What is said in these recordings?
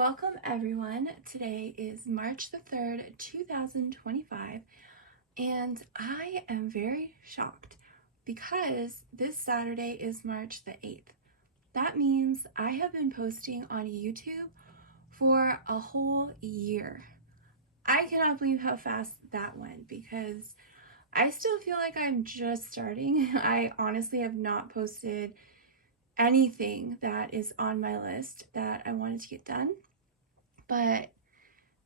Welcome everyone. Today is March the 3rd, 2025, and I am very shocked because this Saturday is March the 8th. That means I have been posting on YouTube for a whole year. I cannot believe how fast that went because I still feel like I'm just starting. I honestly have not posted anything that is on my list that I wanted to get done. But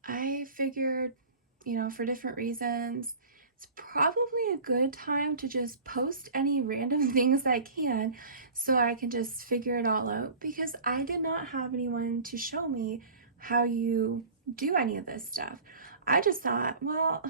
I figured, for different reasons, it's probably a good time to just post any random things I can so I can just figure it all out because I did not have anyone to show me how you do any of this stuff. I just thought, well,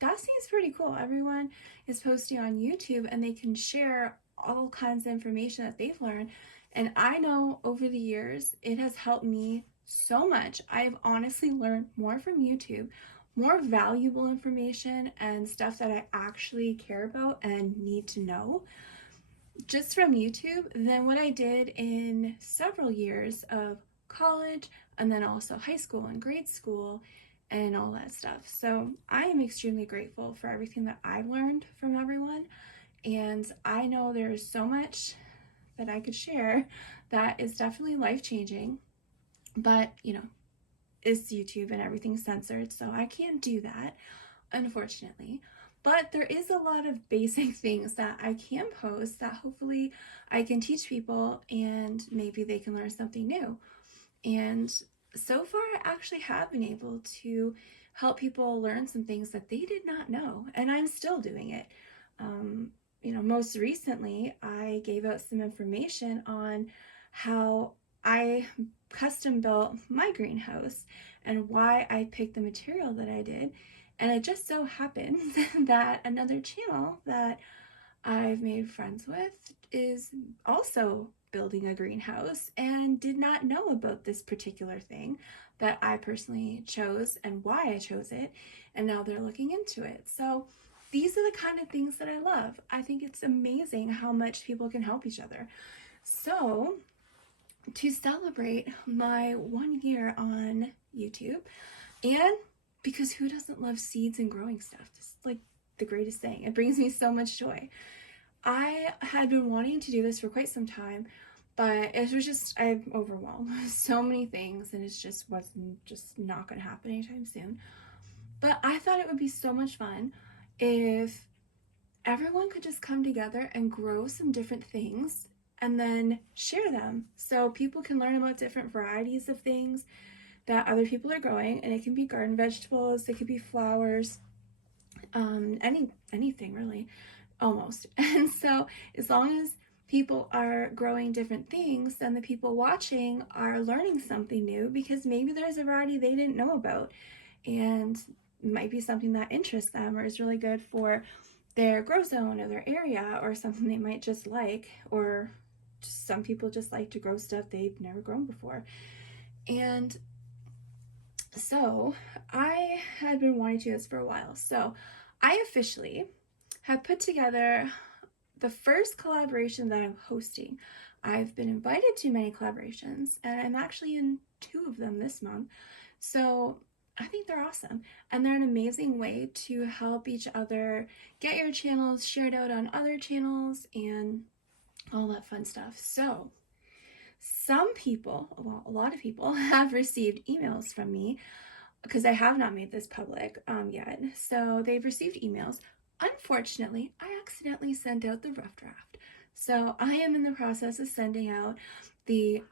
that seems pretty cool. Everyone is posting on YouTube and they can share all kinds of information that they've learned. And I know over the years, it has helped me so much. I've honestly learned more from YouTube, more valuable information and stuff that I actually care about and need to know just from YouTube than what I did in several years of college and then also high school and grade school and all that stuff. So I am extremely grateful for everything that I've learned from everyone. And I know there's so much that I could share that is definitely life-changing, but it's YouTube and everything's censored, so I can't do that, unfortunately. But there is a lot of basic things that I can post that hopefully I can teach people and maybe they can learn something new. And so far, I actually have been able to help people learn some things that they did not know, and I'm still doing it. Most recently, I gave out some information on how I custom built my greenhouse and why I picked the material that I did. And it just so happens that another channel that I've made friends with is also building a greenhouse and did not know about this particular thing that I personally chose and why I chose it, and now they're looking into it. So these are the kind of things that I love. I think it's amazing how much people can help each other. So to celebrate my 1 year on YouTube, and because who doesn't love seeds and growing stuff? It's like the greatest thing. It brings me so much joy. I had been wanting to do this for quite some time, but it was just, I'm overwhelmed with so many things and it just wasn't just not going to happen anytime soon. But I thought it would be so much fun if everyone could just come together and grow some different things and then share them so people can learn about different varieties of things that other people are growing. And it can be garden vegetables, it could be flowers, anything really, almost. And so as long as people are growing different things, then the people watching are learning something new because maybe there's a variety they didn't know about and it might be something that interests them or is really good for their grow zone or their area, or something they might just like, or some people just like to grow stuff they've never grown before. And so I had been wanting to do this for a while. So I officially have put together the first collaboration that I'm hosting. I've been invited to many collaborations and I'm actually in 2 of them this month. So I think they're awesome and they're an amazing way to help each other get your channels shared out on other channels and all that fun stuff. So some people, well, a lot of people have received emails from me because I have not made this public yet. So they've received emails. Unfortunately, I accidentally sent out the rough draft. So I am in the process of sending out the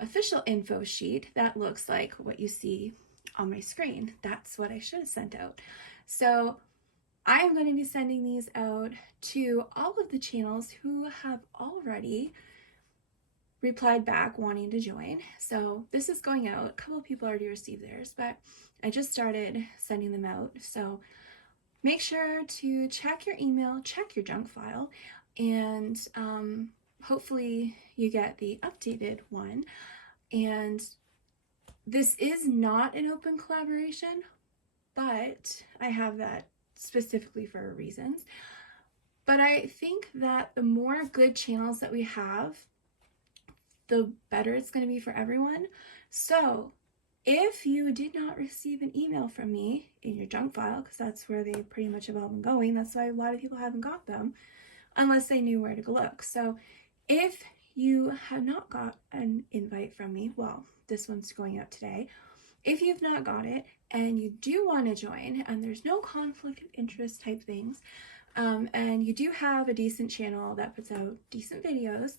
official info sheet that looks like what you see on my screen. That's what I should have sent out. So I am going to be sending these out to all of the channels who have already replied back wanting to join. So this is going out. A couple of people already received theirs, but I just started sending them out. So make sure to check your email, check your junk file, and hopefully you get the updated one. And this is not an open collaboration, but I have that specifically for reasons. But I think that the more good channels that we have, the better it's going to be for everyone. So if you did not receive an email from me in your junk file, because that's where they pretty much have all been going, that's why a lot of people haven't got them unless they knew where to go look. So if you have not got an invite from me, well, this one's going out today. If you've not got it and you do want to join, and there's no conflict of interest type things, and you do have a decent channel that puts out decent videos,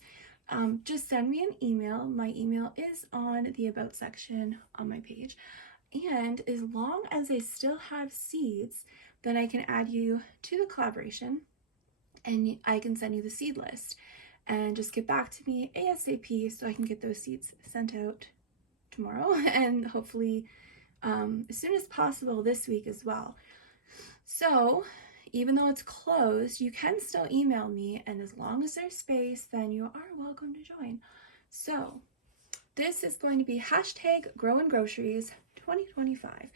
just send me an email. My email is on the About section on my page. And as long as I still have seeds, then I can add you to the collaboration and I can send you the seed list. And just get back to me ASAP so I can get those seeds sent out tomorrow and hopefully as soon as possible this week as well. So even though it's closed, you can still email me, and as long as there's space, then you are welcome to join. So this is going to be #GrowinGroceries 2025,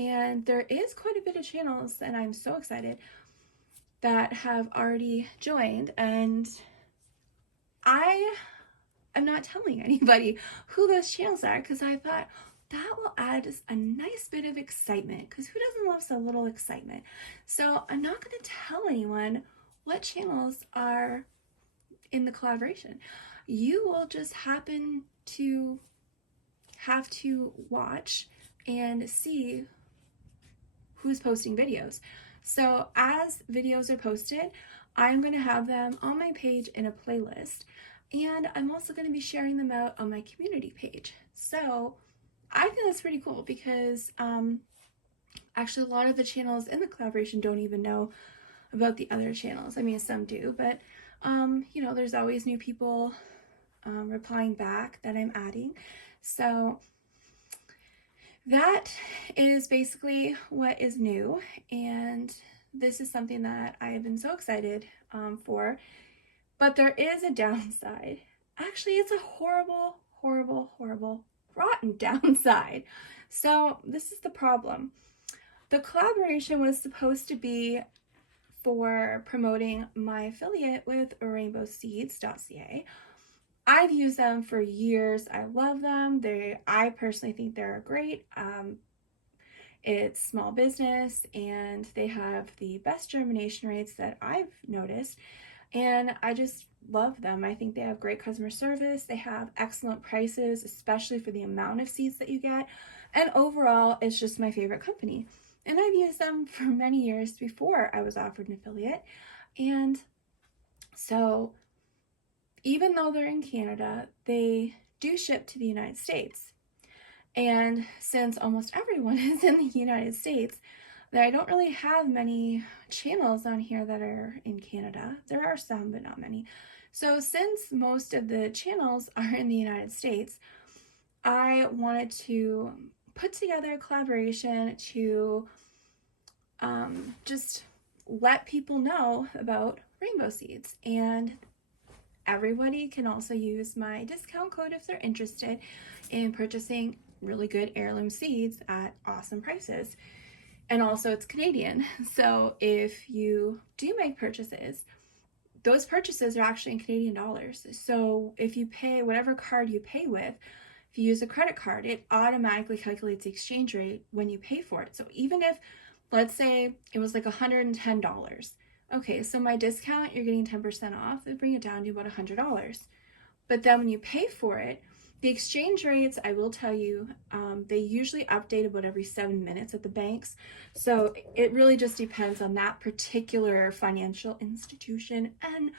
and there is quite a bit of channels, and I'm so excited, that have already joined, and I am not telling anybody who those channels are because I thought that will add just a nice bit of excitement, because who doesn't love some little excitement? So I'm not going to tell anyone what channels are in the collaboration. You will just happen to have to watch and see who's posting videos. So as videos are posted, I'm going to have them on my page in a playlist, and I'm also going to be sharing them out on my community page. So I think that's pretty cool because actually a lot of the channels in the collaboration don't even know about the other channels. I mean, some do, but you know, there's always new people replying back that I'm adding. So that is basically what is new, and this is something that I have been so excited for. But there is a downside. Actually, it's a horrible, horrible, horrible, rotten downside. So this is the problem. The collaboration was supposed to be for promoting my affiliate with rainbowseeds.ca. I've used them for years. I love them. I personally think they're great. It's small business, and they have the best germination rates that I've noticed, and I just love them. I think they have great customer service. They have excellent prices, especially for the amount of seeds that you get, and overall it's just my favorite company. And I've used them for many years before I was offered an affiliate. And so even though they're in Canada, they do ship to the United States. And since almost everyone is in the United States, I don't really have many channels on here that are in Canada. There are some, but not many. So since most of the channels are in the United States, I wanted to put together a collaboration to just let people know about rainbow seeds. And everybody can also use my discount code if they're interested in purchasing really good heirloom seeds at awesome prices. And also it's Canadian. So if you do make purchases, those purchases are actually in Canadian dollars. So if you pay whatever card you pay with, if you use a credit card, it automatically calculates the exchange rate when you pay for it. So even if, let's say it was like $110, okay, so my discount, you're getting 10% off, they bring it down to about $100. But then when you pay for it, the exchange rates, I will tell you, they usually update about every 7 minutes at the banks. So it really just depends on that particular financial institution and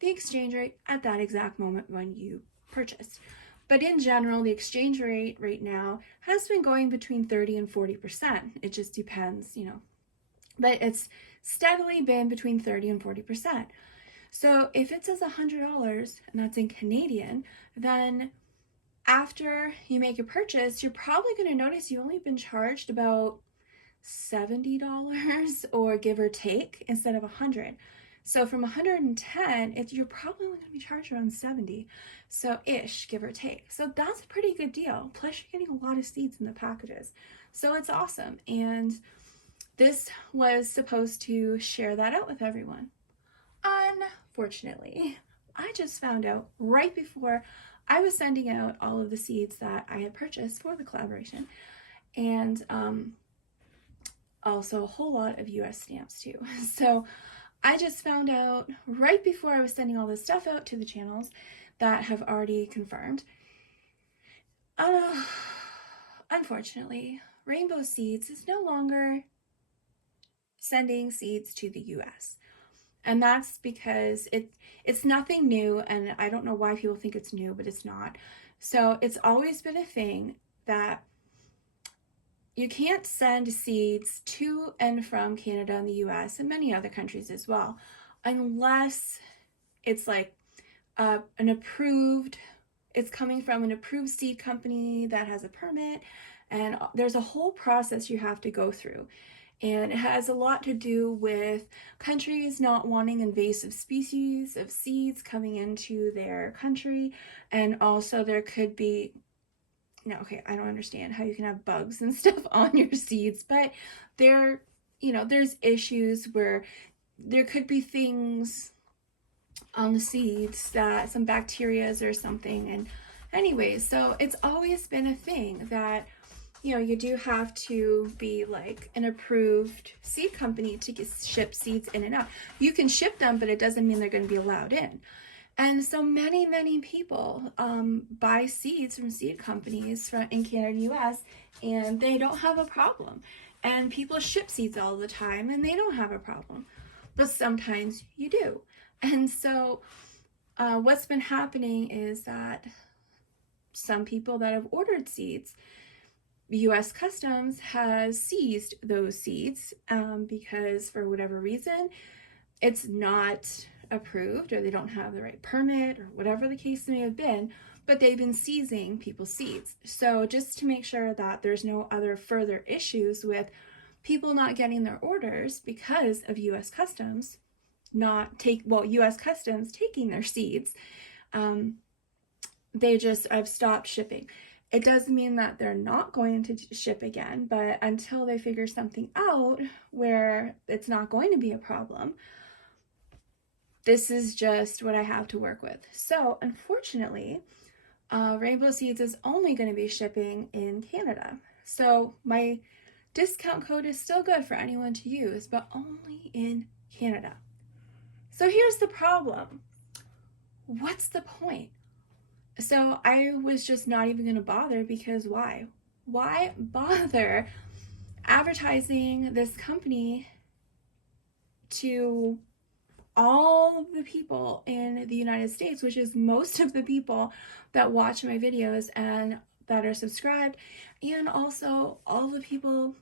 the exchange rate at that exact moment when you purchase. But in general, the exchange rate right now has been going between 30 and 40%. It just depends, you know, but it's steadily been between 30 and 40%. So if it says $100 and that's in Canadian, then after you make a purchase, you're probably going to notice you've only been charged about $70 or give or take instead of $100. So from $110, you're probably only going to be charged around $70. So ish, give or take. So that's a pretty good deal. Plus you're getting a lot of seeds in the packages. So it's awesome. And this was supposed to share that out with everyone. Unfortunately, I just found out right before I was sending out all of the seeds that I had purchased for the collaboration, and also a whole lot of US stamps too. So I just found out right before I was sending all this stuff out to the channels that have already confirmed. Unfortunately, Rainbow Seeds is no longer sending seeds to the US. And that's because it's nothing new, and I don't know why people think it's new, but it's not. So it's always been a thing that you can't send seeds to and from Canada and the US and many other countries as well, unless it's like it's coming from an approved seed company that has a permit, and there's a whole process you have to go through. And it has a lot to do with countries not wanting invasive species of seeds coming into their country. And also there could be, no, okay, I don't understand how you can have bugs and stuff on your seeds, but there's issues where there could be things on the seeds, that some bacterias or something. And anyways, so it's always been a thing that you do have to be like an approved seed company to ship seeds in and out. You can ship them, but it doesn't mean they're going to be allowed in. And so many people buy seeds from seed companies in Canada and US, and they don't have a problem. And people ship seeds all the time, and they don't have a problem. But sometimes you do. And so what's been happening is that some people that have ordered seeds, US Customs has seized those seeds because for whatever reason it's not approved, or they don't have the right permit, or whatever the case may have been, but they've been seizing people's seeds. So just to make sure that there's no other further issues with people not getting their orders because of US Customs US Customs taking their seeds, I've stopped shipping. It doesn't mean that they're not going to ship again, but until they figure something out where it's not going to be a problem, this is just what I have to work with. So unfortunately, Rainbow Seeds is only going to be shipping in Canada. So my discount code is still good for anyone to use, but only in Canada. So here's the problem. What's the point? So I was just not even going to bother, because why? Why bother advertising this company to all the people in the United States, which is most of the people that watch my videos and that are subscribed, and also all the people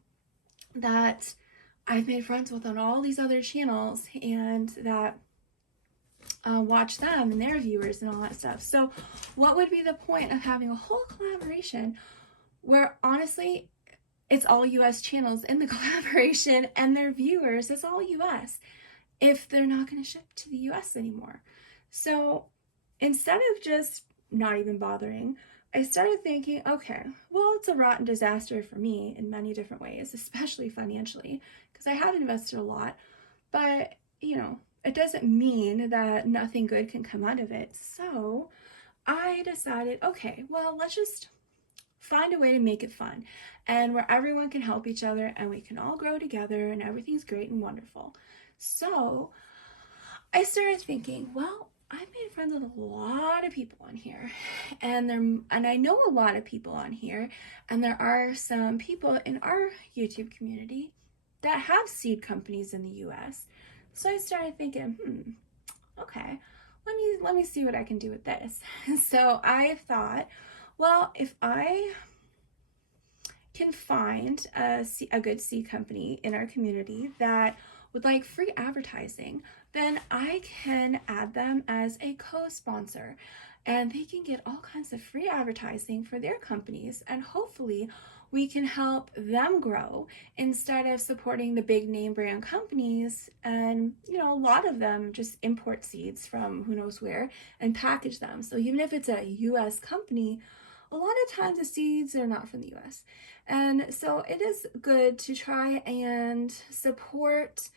that I've made friends with on all these other channels, and that watch them and their viewers and all that stuff. So what would be the point of having a whole collaboration where honestly it's all US channels in the collaboration and their viewers is all US, if they're not going to ship to the US anymore? So instead of just not even bothering, I started thinking, okay, well, it's a rotten disaster for me in many different ways, especially financially, because I have invested a lot, but it doesn't mean that nothing good can come out of it. So I decided, okay, well, let's just find a way to make it fun, and where everyone can help each other and we can all grow together and everything's great and wonderful. So I started thinking, well, I've made friends with a lot of people on here, and I know a lot of people on here, and there are some people in our YouTube community that have seed companies in the US. So I started thinking, okay, let me see what I can do with this. So I thought, well, if I can find a good seed company in our community that would like free advertising, then I can add them as a co-sponsor, and they can get all kinds of free advertising for their companies, and hopefully we can help them grow instead of supporting the big name brand companies. And a lot of them just import seeds from who knows where and package them. So even if it's a US company, a lot of times the seeds are not from the US. And so it is good to try and support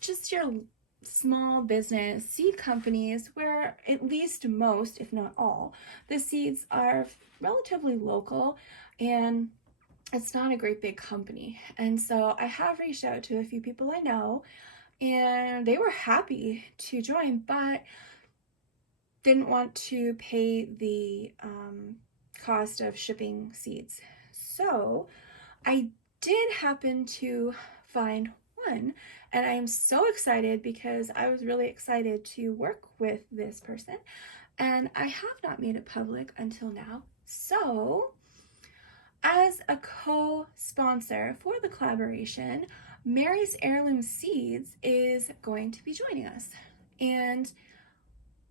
just your small business seed companies where at least most, if not all, the seeds are relatively local and it's not a great big company. And so I have reached out to a few people I know and they were happy to join, but didn't want to pay the cost of shipping seeds. So I did happen to find one, and I am so excited because I was really excited to work with this person, and I have not made it public until now. So, as a co-sponsor for the collaboration, Mary's Heirloom Seeds is going to be joining us. And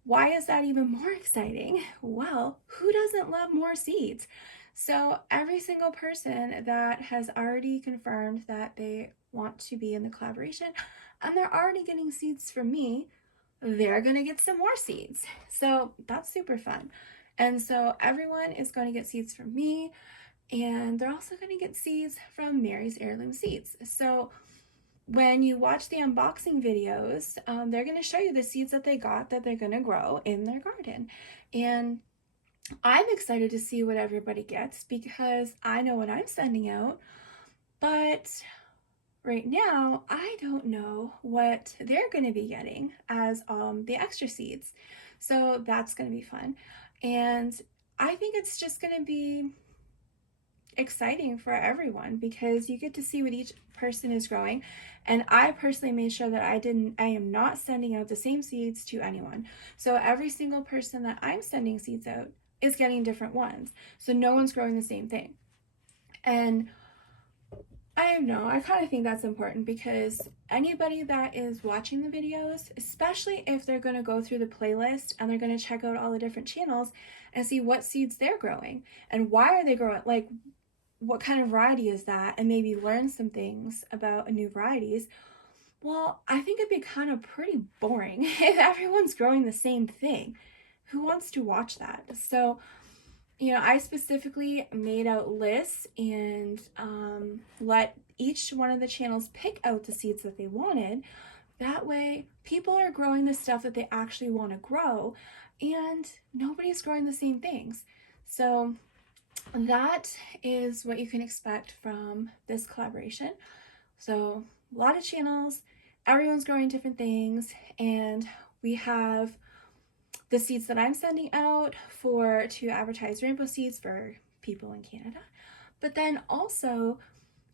why is that even more exciting? Well, who doesn't love more seeds? So every single person that has already confirmed that they want to be in the collaboration and they're already getting seeds from me, they're going to get some more seeds. So that's super fun. And so everyone is going to get seeds from me, and they're also going to get seeds from Mary's Heirloom Seeds. So when you watch the unboxing videos, they're going to show you the seeds that they got that they're going to grow in their garden. And I'm excited to see what everybody gets because I know what I'm sending out, but right now I don't know what they're going to be getting as the extra seeds. So that's going to be fun. And I think it's just going to be exciting for everyone because you get to see what each person is growing. And I personally made sure that I am not sending out the same seeds to anyone. So every single person that I'm sending seeds out is getting different ones. So no one's growing the same thing. And I don't know, I kind of think that's important because anybody that is watching the videos, especially if they're going to go through the playlist and they're going to check out all the different channels and see what seeds they're growing and why are they growing, like what kind of variety is that, and maybe learn some things about new varieties. Well, I think it'd be kind of pretty boring if everyone's growing the same thing. Who wants to watch that? So, I specifically made out lists and let each one of the channels pick out the seeds that they wanted. That way, people are growing the stuff that they actually want to grow, and nobody's growing the same things. So that is what you can expect from this collaboration. So a lot of channels, everyone's growing different things, and we have the seeds that I'm sending out to advertise rainbow seeds for people in Canada. But then also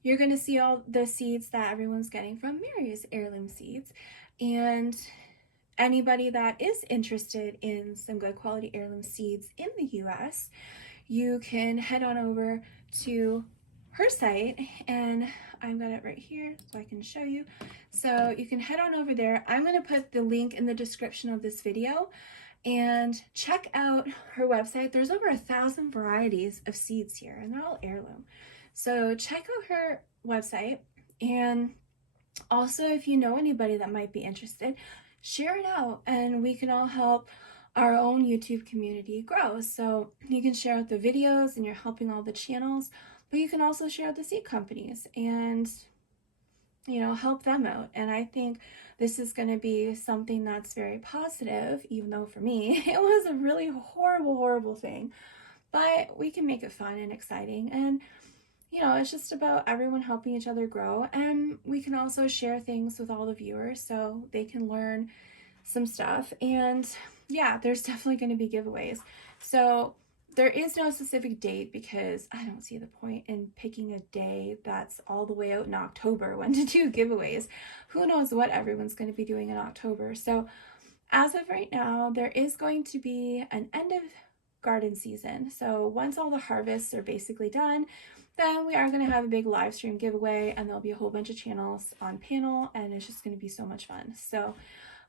you're going to see all the seeds that everyone's getting from Mary's Heirloom Seeds. And anybody that is interested in some good quality heirloom seeds in the US, you can head on over to her site, and I've got it right here so I can show you. So you can head on over there. I'm going to put the link in the description of this video and check out her website. There's over 1,000 varieties of seeds here, and they're all heirloom. So check out her website, and also if you know anybody that might be interested, share it out, and we can all help our own YouTube community grow. So you can share out the videos and you're helping all the channels, but you can also share out the seed companies and help them out. And I think this is going to be something that's very positive, even though for me it was a really horrible thing, but we can make it fun and exciting. And it's just about everyone helping each other grow, and we can also share things with all the viewers so they can learn some stuff. And yeah, there's definitely going to be giveaways. So there is no specific date because I don't see the point in picking a day that's all the way out in October when to do giveaways. Who knows what everyone's going to be doing in October. So as of right now, there is going to be an end of garden season. So once all the harvests are basically done, then we are going to have a big live stream giveaway, and there'll be a whole bunch of channels on panel, and it's just going to be so much fun. So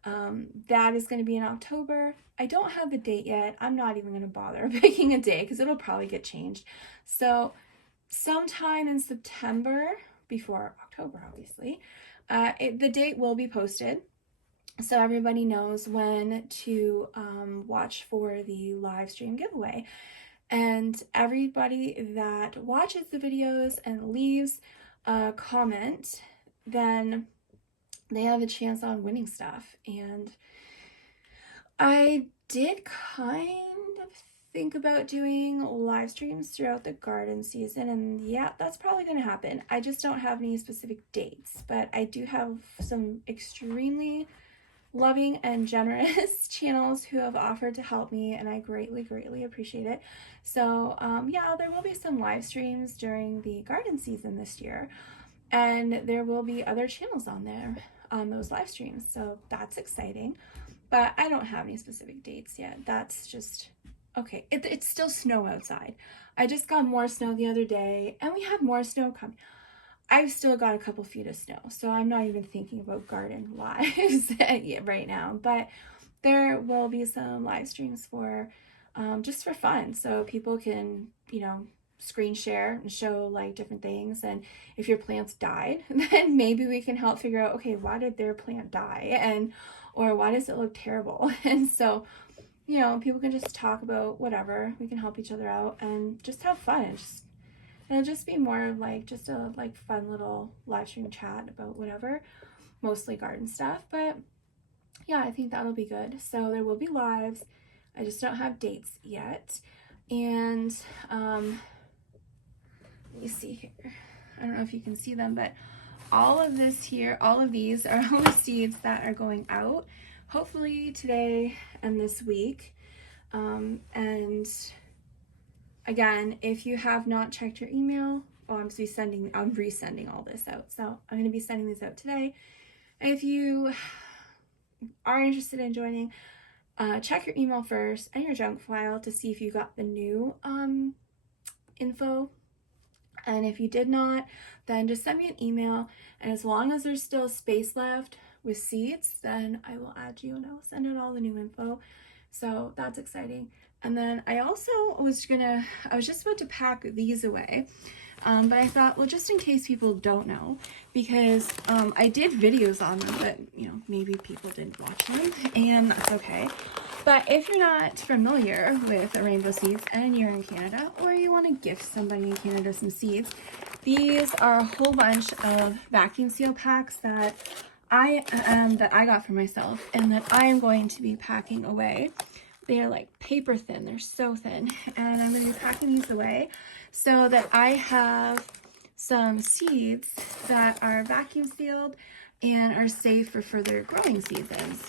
that is going to be in October. I don't have the date yet. I'm not even going to bother picking a day because it'll probably get changed. So sometime in September, before October obviously, the date will be posted so everybody knows when to watch for the live stream giveaway. And everybody that watches the videos and leaves a comment, then they have a chance on winning stuff. And I did kind of think about doing live streams throughout the garden season, and yeah, that's probably going to happen. I just don't have any specific dates, but I do have some extremely loving and generous channels who have offered to help me, and I greatly appreciate it. So yeah, there will be some live streams during the garden season this year, and there will be other channels on there on those live streams, so that's exciting. But I don't have any specific dates yet. That's just okay. It's still snow outside. I just got more snow the other day, and we have more snow coming. I've still got a couple feet of snow, so I'm not even thinking about garden lives right now. But there will be some live streams for just for fun, so people can, you know, screen share and show like different things. And if your plants died, then maybe we can help figure out, okay, why did their plant die, and or why does it look terrible? And so, you know, people can just talk about whatever. We can help each other out and just have fun, and it'll just be more of like just a like fun little live stream chat about whatever, mostly garden stuff. But yeah, I think that'll be good. So there will be lives. I just don't have dates yet. And let me see here. I don't know if you can see them, but all of this here, all of these are all the seeds that are going out, hopefully today and this week. And again, if you have not checked your email, I'm resending all this out. So I'm going to be sending these out today. If you are interested in joining, check your email first and your junk file to see if you got the new info. And if you did not, then just send me an email. And as long as there's still space left with seeds, then I will add you and I will send out all the new info. So that's exciting. And then I also was just about to pack these away. But I thought, well, just in case people don't know, because I did videos on them, but you know, maybe people didn't watch them, and that's okay. But if you're not familiar with rainbow seeds and you're in Canada, or you want to gift somebody in Canada some seeds, these are a whole bunch of vacuum seal packs that I got for myself and that I am going to be packing away. They are like paper thin, they're so thin, and I'm going to be packing these away so that I have some seeds that are vacuum sealed and are safe for further growing seasons.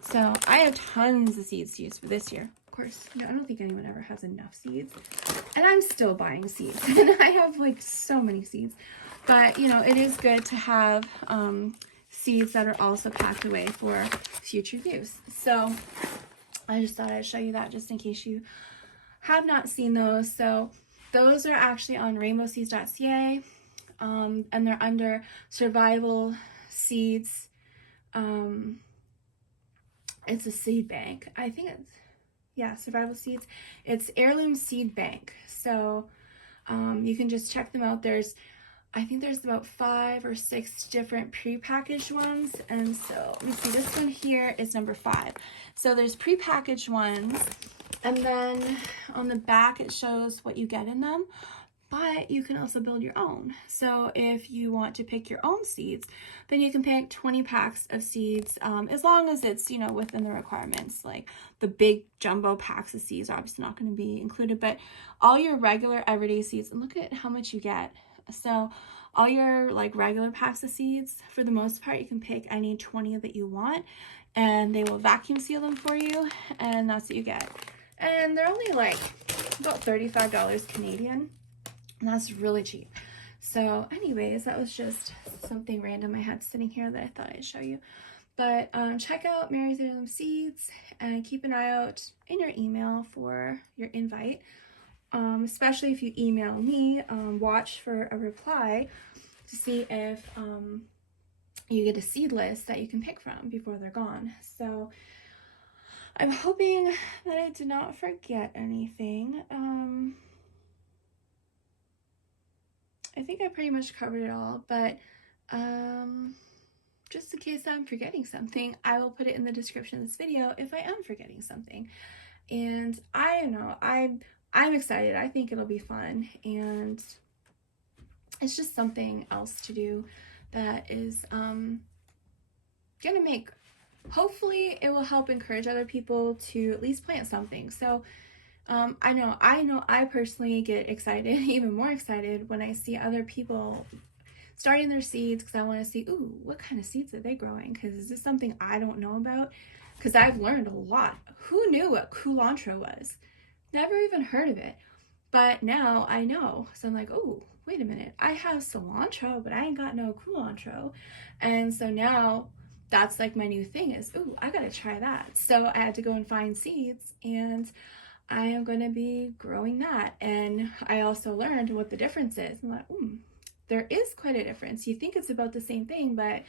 So I have tons of seeds to use for this year. Of course, you know, I don't think anyone ever has enough seeds, and I'm still buying seeds, and I have like so many seeds. But you know, it is good to have seeds that are also packed away for future use. So I just thought I'd show you that just in case you have not seen those. So those are actually on rainbowseeds.ca, and they're under survival seeds. It's a seed bank. I think it's, yeah, survival seeds. It's Heirloom Seed Bank. So you can just check them out. I think there's about 5 or 6 different pre-packaged ones. And so let me see, this one here is number 5. So there's pre-packaged ones, and then on the back it shows what you get in them, but you can also build your own. So if you want to pick your own seeds, then you can pick 20 packs of seeds, as long as it's, you know, within the requirements. Like the big jumbo packs of seeds are obviously not going to be included, but all your regular everyday seeds, and look at how much you get. So all your like regular packs of seeds, for the most part, you can pick any 20 that you want, and they will vacuum seal them for you, and that's what you get. And they're only like about $35 Canadian, and that's really cheap. So anyways, that was just something random I had sitting here that I thought I'd show you. But check out Mary's Heirloom Seeds and keep an eye out in your email for your invite. Especially if you email me, watch for a reply to see if you get a seed list that you can pick from before they're gone. So I'm hoping that I did not forget anything. I think I pretty much covered it all, but just in case I'm forgetting something, I will put it in the description of this video if I am forgetting something. And I know, I'm excited. I think it'll be fun, and it's just something else to do that is gonna make, hopefully it will help encourage other people to at least plant something. So I know I personally get excited, even more excited, when I see other people starting their seeds, because I want to see, ooh, what kind of seeds are they growing? Because is this something I don't know about? Because I've learned a lot. Who knew what culantro was? Never even heard of it. But now I know. So I'm like, oh, wait a minute. I have cilantro, but I ain't got no culantro. And so now that's like my new thing is, ooh, I gotta try that. So I had to go and find seeds, and I am going to be growing that. And I also learned what the difference is. I'm like, there is quite a difference. You think it's about the same thing, but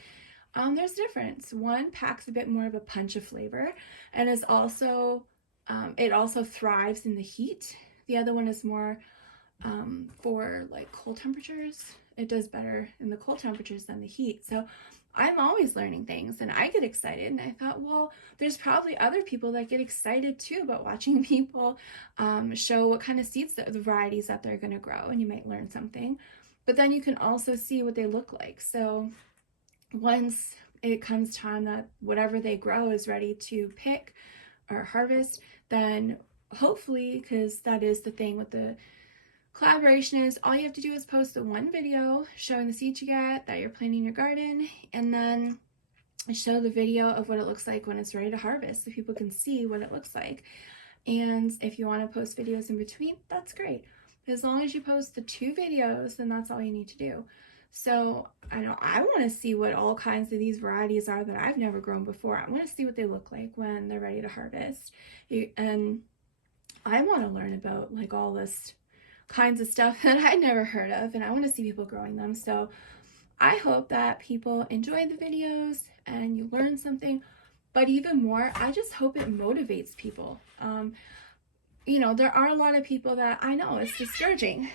there's a difference. One packs a bit more of a punch of flavor, and is also it also thrives in the heat. The other one is more for like cold temperatures. It does better in the cold temperatures than the heat. So I'm always learning things, and I get excited. And I thought, well, there's probably other people that get excited too about watching people show what kind of seeds, the varieties that they're going to grow, and you might learn something. But then you can also see what they look like. So once it comes time that whatever they grow is ready to pick or harvest, then hopefully, because that is the thing with the collaboration, is all you have to do is post the one video showing the seeds you get that you're planting your garden, and then show the video of what it looks like when it's ready to harvest so people can see what it looks like. And if you want to post videos in between, that's great. As long as you post the 2 videos, then that's all you need to do. So I know I want to see what all kinds of these varieties are that I've never grown before. I want to see what they look like when they're ready to harvest. And I want to learn about like all this kinds of stuff that I never heard of, and I want to see people growing them. So I hope that people enjoy the videos and you learn something, but even more, I just hope it motivates people. You know, there are a lot of people that I know it's discouraging.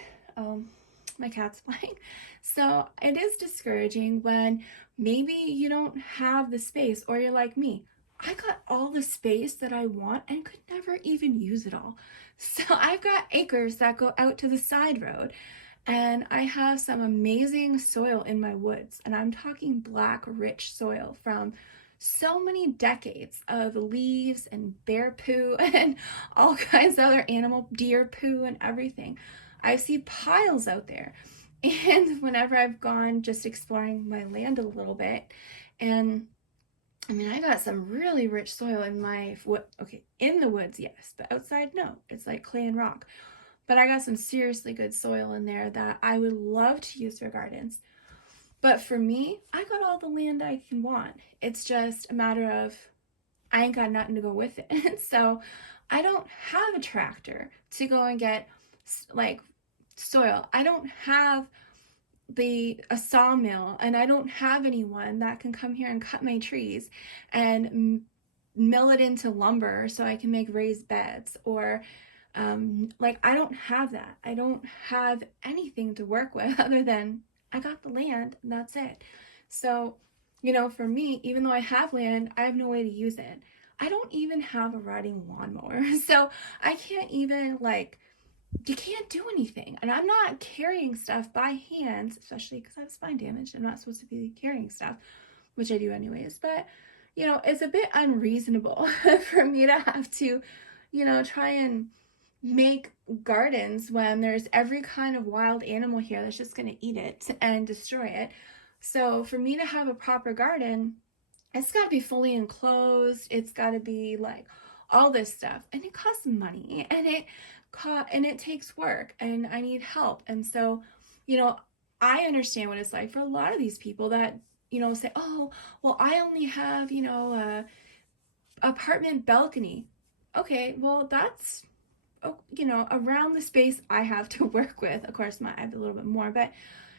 My cat's playing. So it is discouraging when maybe you don't have the space, or you're like me. I got all the space that I want and could never even use it all. So I've got acres that go out to the side road, and I have some amazing soil in my woods, and I'm talking black, rich soil from so many decades of leaves and bear poo and all kinds of other animal, deer poo and everything. I see piles out there. And whenever I've gone just exploring my land a little bit, and I mean, I got some really rich soil in my, okay, in the woods, yes, but outside, no. It's like clay and rock. But I got some seriously good soil in there that I would love to use for gardens. But for me, I got all the land I can want. It's just a matter of I ain't got nothing to go with it. So I don't have a tractor to go and get like soil. I don't have a sawmill, and I don't have anyone that can come here and cut my trees and mill it into lumber so I can make raised beds, or like I don't have that. I don't have anything to work with other than I got the land and that's it. So, you know, for me, even though I have land, I have no way to use it. I don't even have a riding lawnmower. So I can't even like, you can't do anything. And I'm not carrying stuff by hand, especially because I have spine damage. I'm not supposed to be carrying stuff, which I do anyways. But, you know, it's a bit unreasonable for me to have to, you know, try and make gardens when there's every kind of wild animal here that's just going to eat it and destroy it. So for me to have a proper garden, it's got to be fully enclosed. It's got to be like all this stuff, and it costs money, and it takes work, and I need help. And so, you know, I understand what it's like for a lot of these people that, you know, say, oh, well, I only have, you know, a apartment balcony. Okay, well, that's, you know, around the space I have to work with. Of course, I have a little bit more, but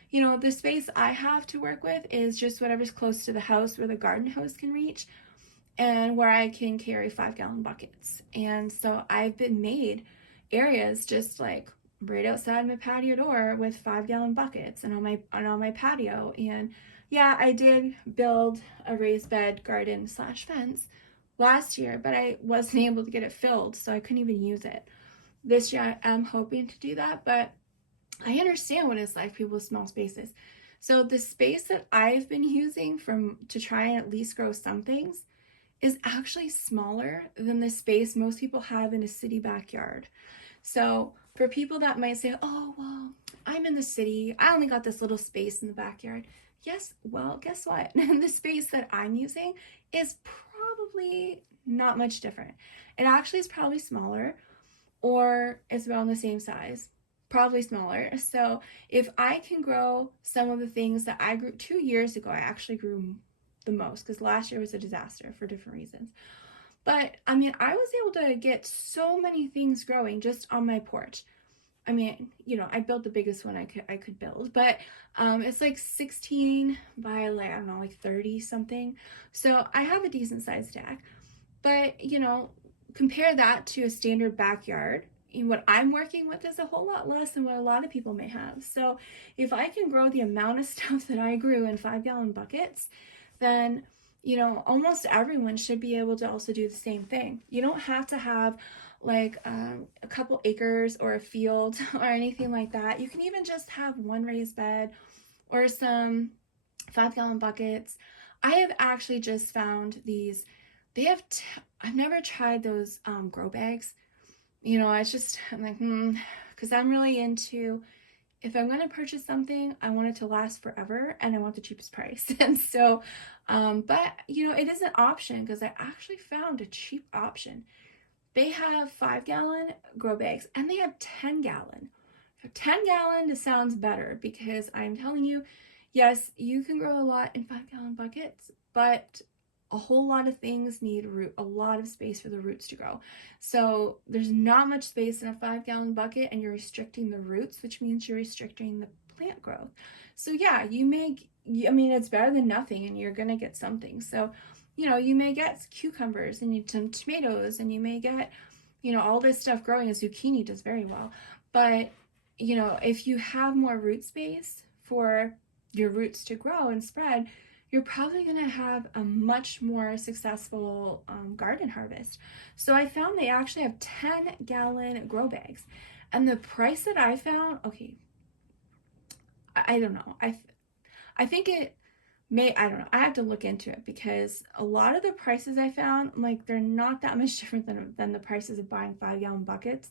you know, the space I have to work with is just whatever's close to the house where the garden hose can reach, and where I can carry 5-gallon buckets. And so I've been made areas just like right outside my patio door with 5-gallon buckets and on my patio. And yeah, I did build a raised bed garden / fence last year, but I wasn't able to get it filled, so I couldn't even use it. This year I'm hoping to do that, but I understand what it's like, people with small spaces. So the space that I've been using to try and at least grow some things is actually smaller than the space most people have in a city backyard. So for people that might say, oh, well, I'm in the city, I only got this little space in the backyard. Yes, well, guess what? The space that I'm using is probably not much different. It actually is probably smaller, or it's around the same size, probably smaller. So if I can grow some of the things that I grew 2 years ago, I actually grew the most because last year was a disaster for different reasons. But I mean, I was able to get so many things growing just on my porch. I mean, I built the biggest one I could build, but it's like 16 by like, I don't know, like 30 something. So I have a decent sized deck. But, compare that to a standard backyard. What I'm working with is a whole lot less than what a lot of people may have. So if I can grow the amount of stuff that I grew in 5-gallon buckets, then almost everyone should be able to also do the same thing. You don't have to have like a couple acres or a field or anything like that. You can even just have one raised bed or some 5-gallon buckets. I have actually just found these. I've never tried those grow bags. It's just, I'm like, because I'm really into, if I'm going to purchase something, I want it to last forever and I want the cheapest price. And so, but it is an option because I actually found a cheap option. They have 5-gallon grow bags and they have 10-gallon. 10-gallon sounds better because I'm telling you, yes, you can grow a lot in 5-gallon buckets, but a whole lot of things need a lot of space for the roots to grow. So there's not much space in a 5-gallon bucket and you're restricting the roots, which means you're restricting the plant growth. So yeah, it's better than nothing and you're going to get something. So, you may get cucumbers and some tomatoes and you may get, all this stuff growing. A zucchini does very well. But, if you have more root space for your roots to grow and spread, you're probably going to have a much more successful garden harvest. So I found they actually have 10-gallon grow bags. And the price that I found, okay, I don't know. I think it may, I don't know. I have to look into it because a lot of the prices I found, like, they're not that much different than the prices of buying 5-gallon buckets.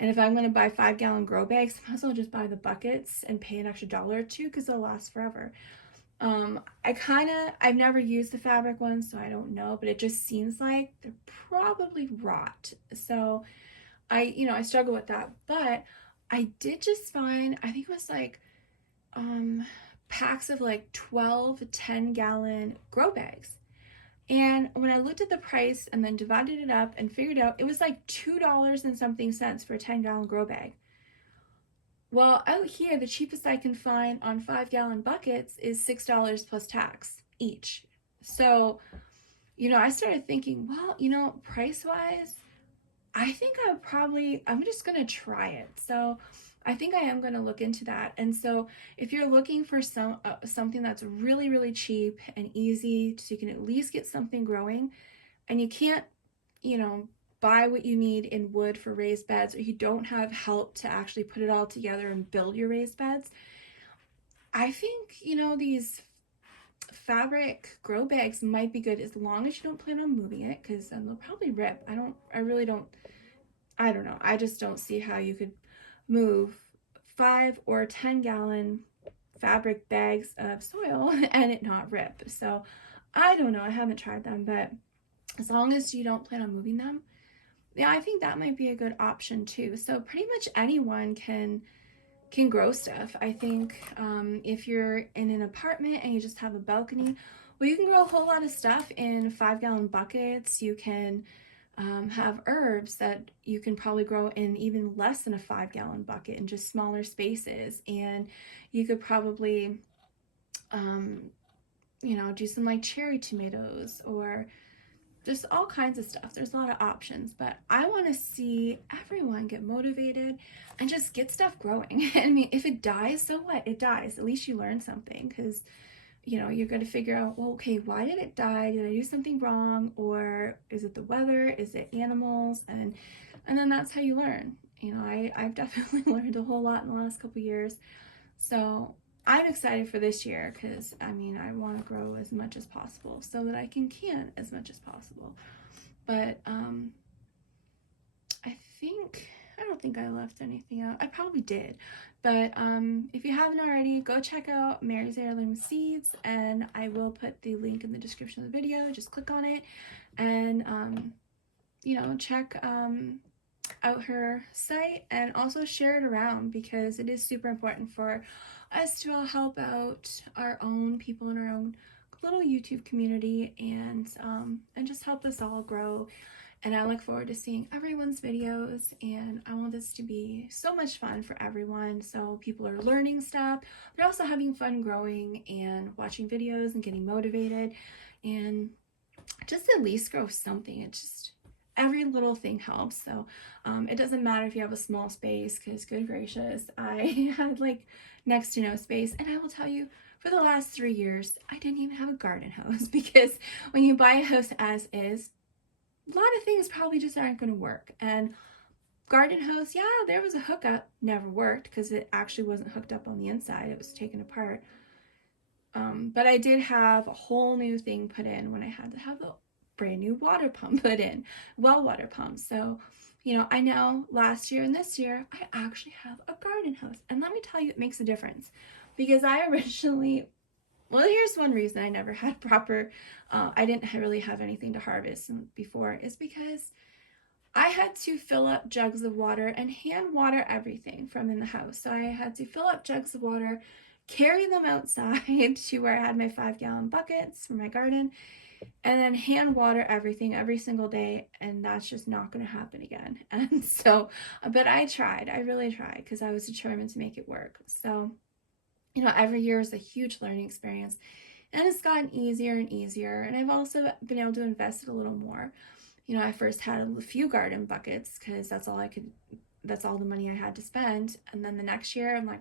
And if I'm going to buy 5-gallon grow bags, I might as well just buy the buckets and pay an extra $1 or $2 because they'll last forever. I've never used the fabric ones, so I don't know, but it just seems like they're probably rot. So I struggle with that, but I did just find, I think it was like, packs of like 12 10-gallon grow bags. And when I looked at the price and then divided it up and figured out, it was like $2 and something cents for a 10-gallon grow bag. Well, out here, the cheapest I can find on 5-gallon buckets is $6 plus tax each. So, I started thinking, well, price-wise, I think I'm just going to try it. So I think I am going to look into that. And so if you're looking for something that's really, really cheap and easy, so you can at least get something growing, and you can't, buy what you need in wood for raised beds, or you don't have help to actually put it all together and build your raised beds, I think, these fabric grow bags might be good as long as you don't plan on moving it, because then they'll probably rip. I don't know. I just don't see how you could move 5 or 10-gallon fabric bags of soil and it not rip. So I don't know. I haven't tried them, but as long as you don't plan on moving them, yeah, I think that might be a good option too. So pretty much anyone can grow stuff. I think if you're in an apartment and you just have a balcony, well, you can grow a whole lot of stuff in 5-gallon buckets. You can have herbs that you can probably grow in even less than a 5-gallon bucket in just smaller spaces. And you could probably, do some like cherry tomatoes or just all kinds of stuff. There's a lot of options, but I want to see everyone get motivated and just get stuff growing. I mean, if it dies, so what? It dies. At least you learn something, because you're going to figure out, well, okay, why did it die? Did I do something wrong? Or is it the weather? Is it animals? And then that's how you learn. I've definitely learned a whole lot in the last couple years. So I'm excited for this year because I mean, I want to grow as much as possible so that I can as much as possible. But I don't think I left anything out. I probably did. But if you haven't already, go check out Mary's Heirloom Seeds, and I will put the link in the description of the video. Just click on it and you know, check out her site, and also share it around because it is super important for us to all help out our own people in our own little YouTube community, and just help us all grow. And I look forward to seeing everyone's videos, and I want this to be so much fun for everyone. So people are learning stuff, they're also having fun growing and watching videos and getting motivated, and just at least grow something. It's just every little thing helps. So it doesn't matter if you have a small space, because good gracious, I had like next to no space. And I will tell you, for the last 3 years, I didn't even have a garden hose, because when you buy a house as is, a lot of things probably just aren't going to work. And garden hose, yeah, there was a hookup, never worked because it actually wasn't hooked up on the inside, it was taken apart. But I did have a whole new thing put in when I had to have the brand new water pump put in, well water pump. So, you know, I know last year and this year I actually have a garden hose, and let me tell you, it makes a difference. Because I originally, well, here's one reason I never had proper, I didn't really have anything to harvest before, is because I had to fill up jugs of water and hand water everything from in the house. So I had to fill up jugs of water, carry them outside to where I had my 5-gallon buckets for my garden, and then hand water everything every single day, and that's just not going to happen again. And so, but I tried, I really tried, because I was determined to make it work. So, you know, every year is a huge learning experience, and it's gotten easier and easier. And I've also been able to invest a little more. You know, I first had a few garden buckets because that's all the money I had to spend. And then the next year I'm like,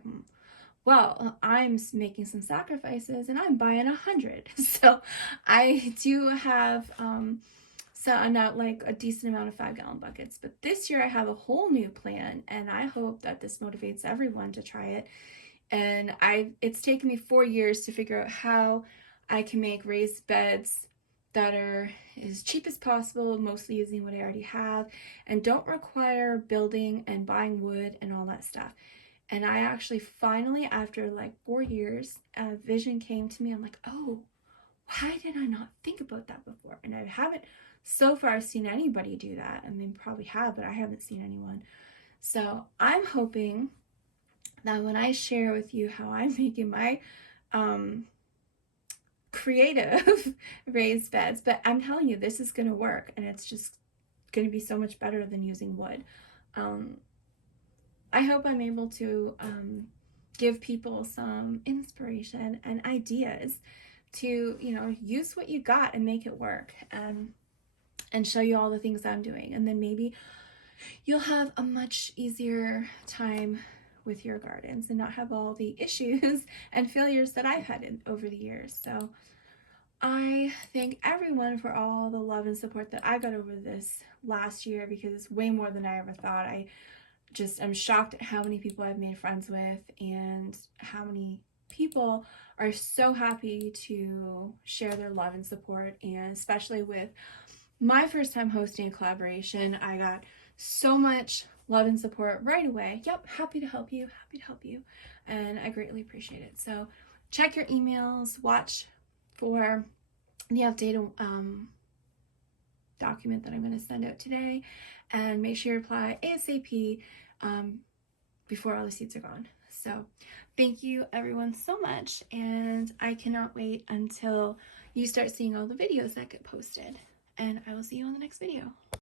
well, I'm making some sacrifices and I'm buying 100. So I do have not like a decent amount of 5-gallon buckets. But this year I have a whole new plan, and I hope that this motivates everyone to try it. And it's taken me 4 years to figure out how I can make raised beds that are as cheap as possible, mostly using what I already have, and don't require building and buying wood and all that stuff. And I actually finally, after like 4 years, a vision came to me. I'm like, oh, why did I not think about that before? And I haven't so far seen anybody do that. And they probably have, but I haven't seen anyone. So I'm hoping that when I share with you how I'm making my creative raised beds, but I'm telling you, this is going to work, and it's just going to be so much better than using wood. I hope I'm able to give people some inspiration and ideas to, you know, use what you got and make it work, and show you all the things I'm doing. And then maybe you'll have a much easier time with your gardens and not have all the issues and failures that I've had over the years. So I thank everyone for all the love and support that I got over this last year, because it's way more than I ever thought. I'm shocked at how many people I've made friends with, and how many people are so happy to share their love and support. And especially with my first time hosting a collaboration, I got so much love and support right away. Yep, happy to help you, and I greatly appreciate it. So check your emails, watch for the updated document that I'm going to send out today, and make sure you reply ASAP before all the seeds are gone. So thank you everyone so much, and I cannot wait until you start seeing all the videos that get posted, and I will see you on the next video.